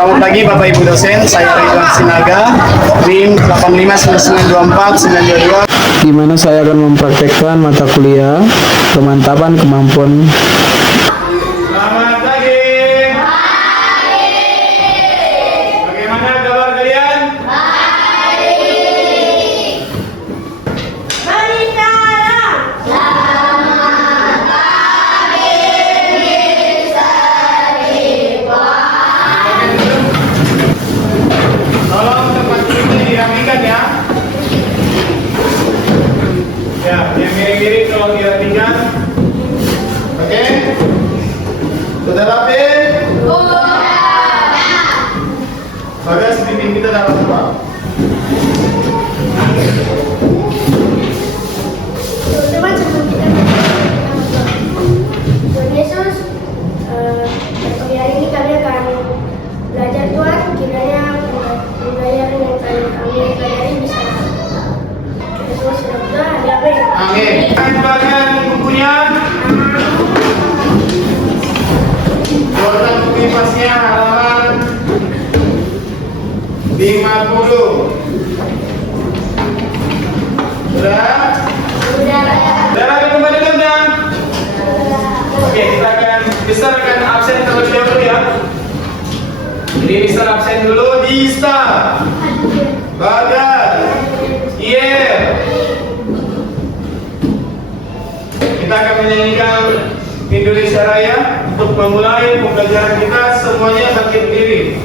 Selamat pagi Bapak Ibu dosen, saya Ridwan Sinaga, NIM 859924 922. Di mana saya akan mempraktekkan mata kuliah pemantapan kemampuan. Selamat pagi. Bagaimana kabar kalian? Tolong tempat ini dirapikan ya. Ya, yang mirip-mirip tolong dirapikan. Oke? Sudah rapi? Bagas pimpin kita dalam semua. Teman-teman, sebelum kita Tuhan Yesus, pagi hari ini kami akan belajar Tuhan, kiranya pembelajaran yang kami pelajari bisa kita semua sudah berdoa. Amin. Amin. Bagian bukunya. Buatan buku pasnya halaman 50. Sudah? Sudah lagi kembali kan? Oke, Mister akan absen terlebih dahulu ya. Jadi Mister absen dulu di start. Bagas. Iya. Kita akan menyanyikan Indonesia Raya untuk memulai pembelajaran kita, semuanya bangkit berdiri.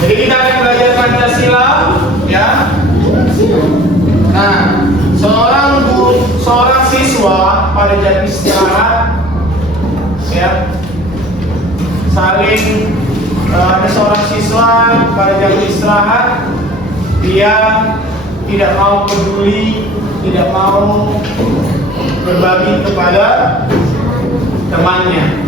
Jadi kita akan belajar Pancasila, ya. Nah, seorang siswa pada jam istirahat, ya, ada seorang siswa pada jam istirahat, dia tidak mau peduli, tidak mau berbagi kepada temannya.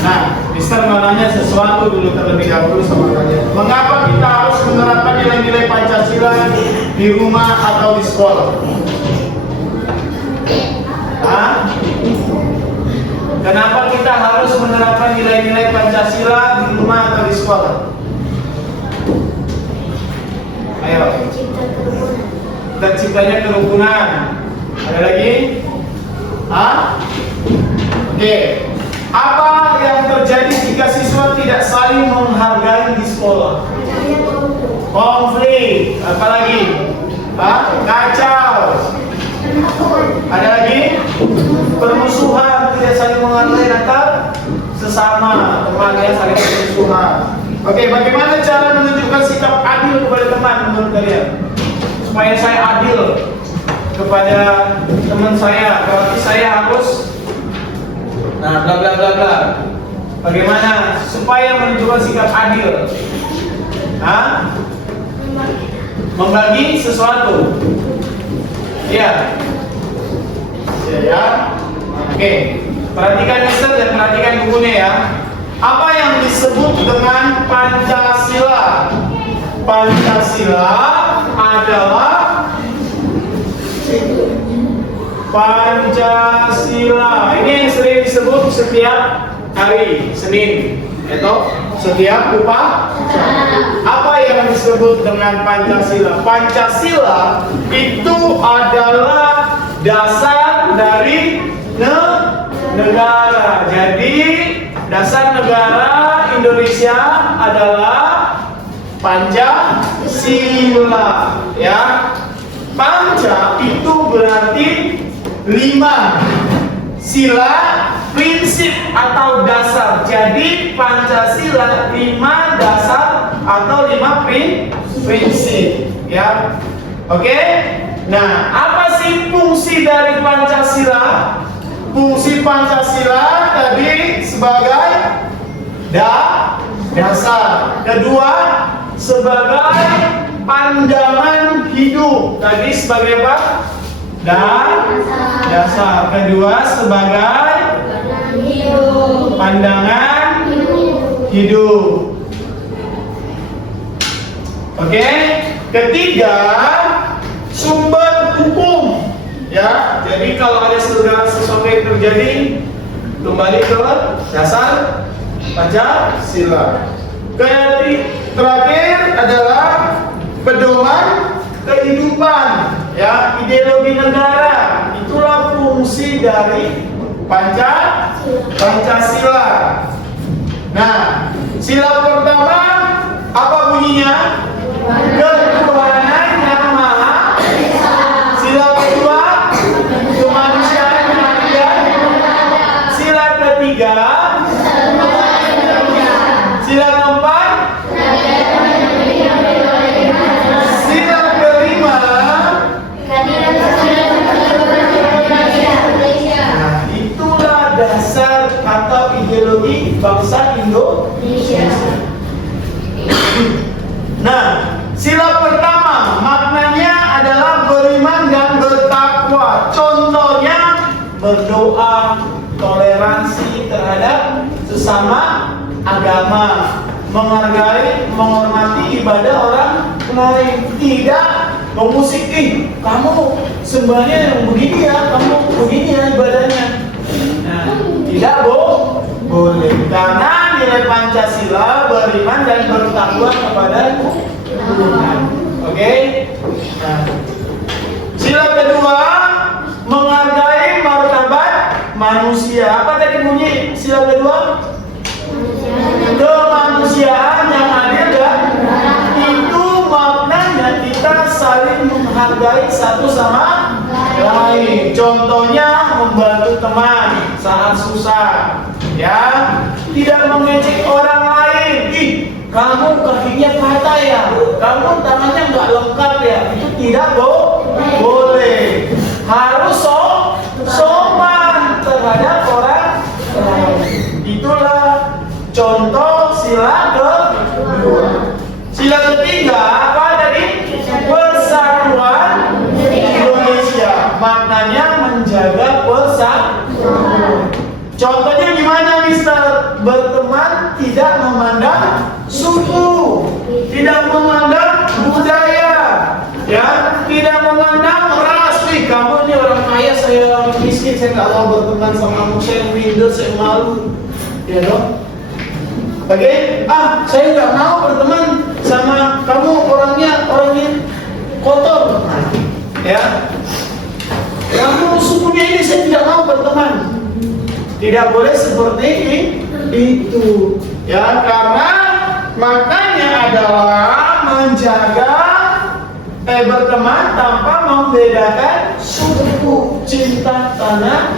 Nah, Mister mau nanya sesuatu dulu terlebih dahulu sama kalian. Mengapa kita harus menerapkan nilai-nilai Pancasila di rumah atau di sekolah? Hah? Kenapa kita harus menerapkan nilai-nilai Pancasila di rumah atau di sekolah? Ayo. Terciptanya kerukunan. Ada lagi? Hah? Oke. Apa yang terjadi jika siswa tidak saling menghargai di sekolah? Konflik. Apa lagi? Kacau. Ada lagi? Permusuhan, tidak saling menghargai antar sesama teman, ya, saling permusuhan. Oke, bagaimana cara menunjukkan sikap adil kepada teman menurut kalian? Supaya saya adil kepada teman saya, berarti saya harus bla bla bla bla. Bagaimana supaya menunjukkan sikap adil? membagi sesuatu. Ya. Ya. Oke. Perhatikan Mister dan perhatikan bukunya ya. Apa yang disebut dengan Pancasila? Pancasila adalah Pancasila. Ini yang sering disebut setiap hari Senin, itu setiap upacara. Apa yang disebut dengan Pancasila? Pancasila itu adalah dasar dari negara. Jadi dasar negara Indonesia adalah Pancasila, ya. Panca itu berarti 5, sila prinsip atau dasar. Jadi Pancasila 5 dasar atau 5 prinsip, ya. Oke. Nah, apa sih fungsi dari Pancasila? Fungsi Pancasila tadi sebagai dasar. Kedua, sebagai pandangan hidup. Tadi sebagai apa? Dasar. Kedua, sebagai pandangan hidup. Oke. Ketiga, sumber hukum. Ya, jadi kalau ada segala sesuatu yang terjadi, kembali ke dasar Pancasila. Terakhir adalah pedoman kehidupan, ya, ideologi negara. Itulah fungsi dari Pancasila. Nah, sila pertama apa bunyinya? Ketuhanan yang Maha Esa. Sila kedua, kemanusiaan yang adil. Sila ketiga, sila keempat, sila kelima. Nah, itulah dasar atau ideologi bangsa Indonesia. Nah, sila pertama maknanya adalah beriman dan bertakwa. Contohnya berdoa, toleransi terhadap sesama agama, menghargai, menghormati ibadah orang lain, tidak memusik, kamu sembahnya yang begini ya, kamu begini ya ibadahnya. Nah, tidak boleh, karena nilai Pancasila beriman dan bertakwa kepada Tuhan. Oke? Nah, sila kedua menghargai martabat manusia. Apa tadi bunyi sila kedua? Kemanusiaan yang adil dan itu maknanya kita saling menghargai satu sama lain. Contohnya membantu teman saat susah, ya. Tidak mengejek orang lain. Kamu kakinya patah ya, kamu tangannya nggak lengkap ya. Itu tidak boleh. Harus sopan terhadap orang lain. Itulah contoh sila kedua. Sila ketiga apa tadi? Persatuan Indonesia. Maknanya menjaga persatuan. Contohnya gimana, Mister? Berteman tidak memandang suku, tidak memandang budaya, ya, tidak memandang ras. Kamu ini orang kaya, saya orang miskin, saya nggak mau berteman sama kamu, saya minder, saya malu, ya dong. Oke, saya nggak mau berteman sama kamu, orangnya kotor, ya. Kamu sukunya ini saya tidak mau berteman. Tidak boleh seperti itu, ya, karena maknanya adalah menjaga berteman tanpa membedakan suku, cinta tanah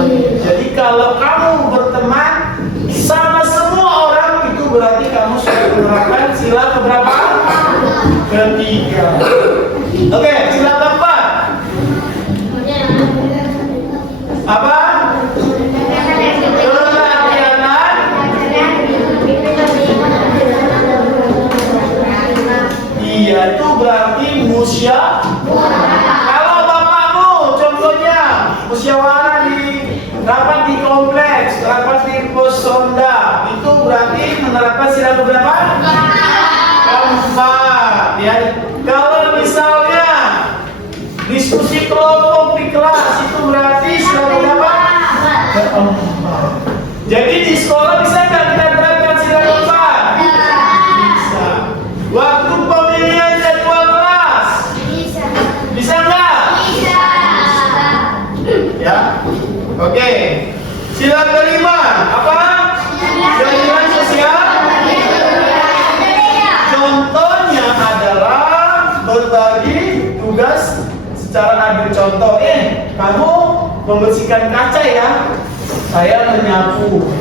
air. Jadi kalau kamu berteman sama semua orang, itu berarti kamu sudah menerapkan sila keberapa? Ketiga. Oke, sila keempat apa? Iya, itu berarti Kalau bapakmu contohnya musyawarah di rapat di kompleks, rapat di pos ronda, itu berarti menerapkan sila keberapa? Keempat. Ya. Kalau misalnya diskusi kelompok di kelas, itu berarti sila keberapa? Keempat. Jadi di sekolah bisa nggak kita terapkan sila keempat? Bisa. Waktu pemilihan jadwal kelas, bisa nggak? Ya. Oke. Sila kelima apa? Jaminan sosial. Contohnya adalah berbagi tugas secara adil. Contoh, kamu membersihkan kaca ya, saya menyapu.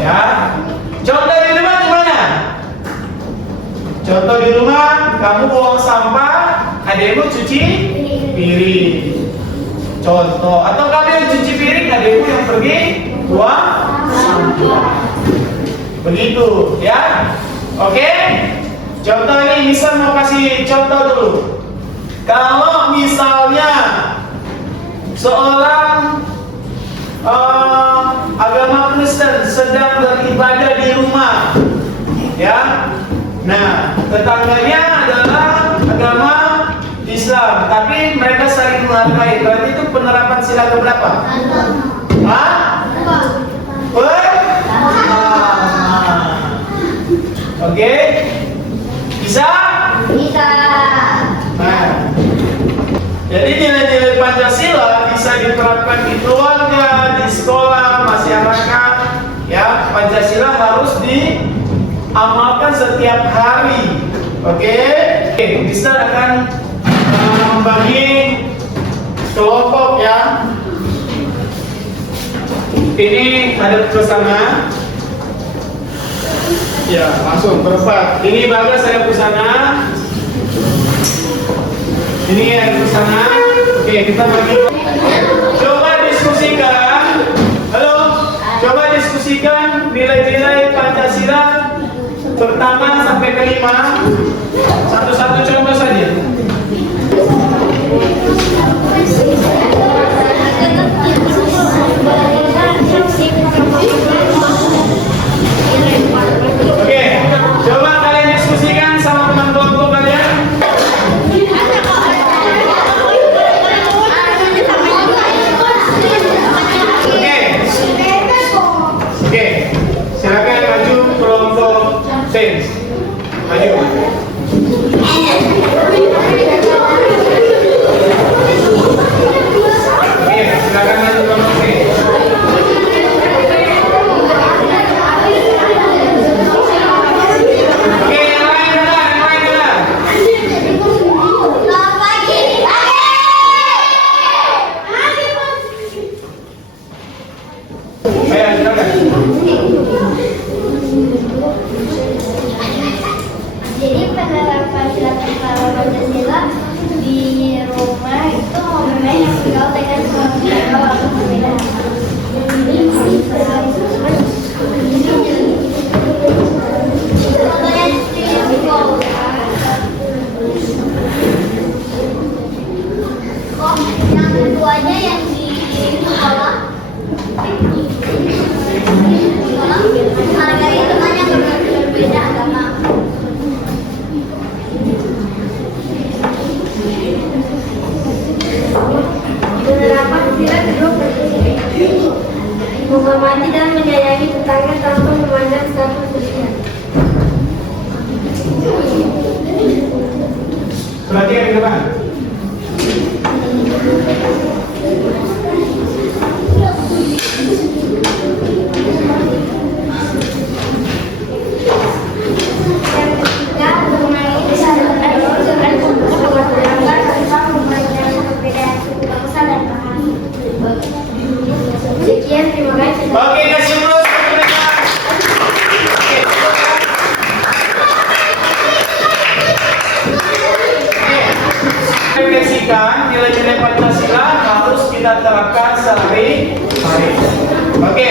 Ya. Contoh di rumah gimana? Contoh di rumah, kamu buang sampah, adekmu cuci piring. Contoh, atau kamu yang cuci piring, adekmu yang pergi buang sampah. Begitu, ya. Oke? Contoh ini, misal mau kasih contoh dulu. Kalau misalnya seorang agama Kristen sedang beribadah di rumah, ya. Nah, tetangganya adalah agama Islam, tapi mereka saling menghargai. Berarti itu penerapan sila keberapa? Oke? Bisa? Nah, jadi nilai-nilai Pancasila bisa diterapkan di keluarga, di sekolah, masyarakat. Ya, Pancasila harus diamalkan setiap hari. Oke? Bisa akan membagi kelompok ya. Ini ada bersama. Ya, langsung berempat. Ini Bagas saya bersama. Ini ada bersama. Oke, kita bagi. Coba diskusikan. Halo. Coba diskusikan nilai-nilai Pancasila pertama sampai kelima. Satu-satu contoh saja. Oke, coba kalian diskusikan sama teman kelompok kalian. Oke, silakan maju kelompok sains. Maju. Oke, silakan maju kelompok sains. Jadi penerapan sila Pancasila di rumah itu momen yang tinggal dengan keluarga waktu berbeda. Yang keduanya yang di sekolah. Menghargai teman yang berbeda agama. Penerapan sila kedua menghormati dan menyayangi tetangga tanpa memandang status sosial. Berarti yang ke depan. Sekian, terima kasih. Oke, kasih dulu mereka. Refleksikan nilai-nilai Pancasila harus kita terapkan sehari-hari. Oke.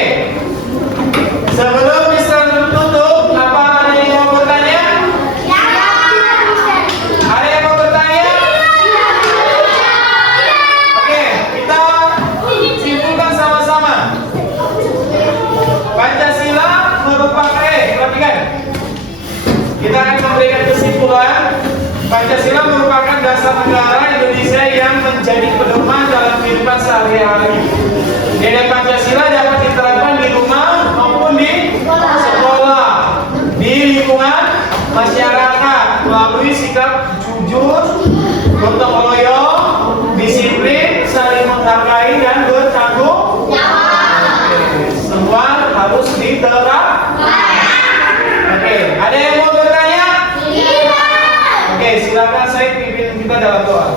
Sebelum Mister tutup, apa ada yang mau bertanya? Ada yang mau bertanya? Pancasila merupakan dasar negara Indonesia yang menjadi pedoman dalam kehidupan sehari-hari. Nilai Pancasila dapat diterapkan di rumah maupun di sekolah, di lingkungan masyarakat melalui sikap jujur, gotong royong, disiplin, saling menghargai dan bertanggung jawab. Semua harus diterapkan. Oke, ada yang mau bertanya? Oke, silakan saya pimpin kita dalam doa.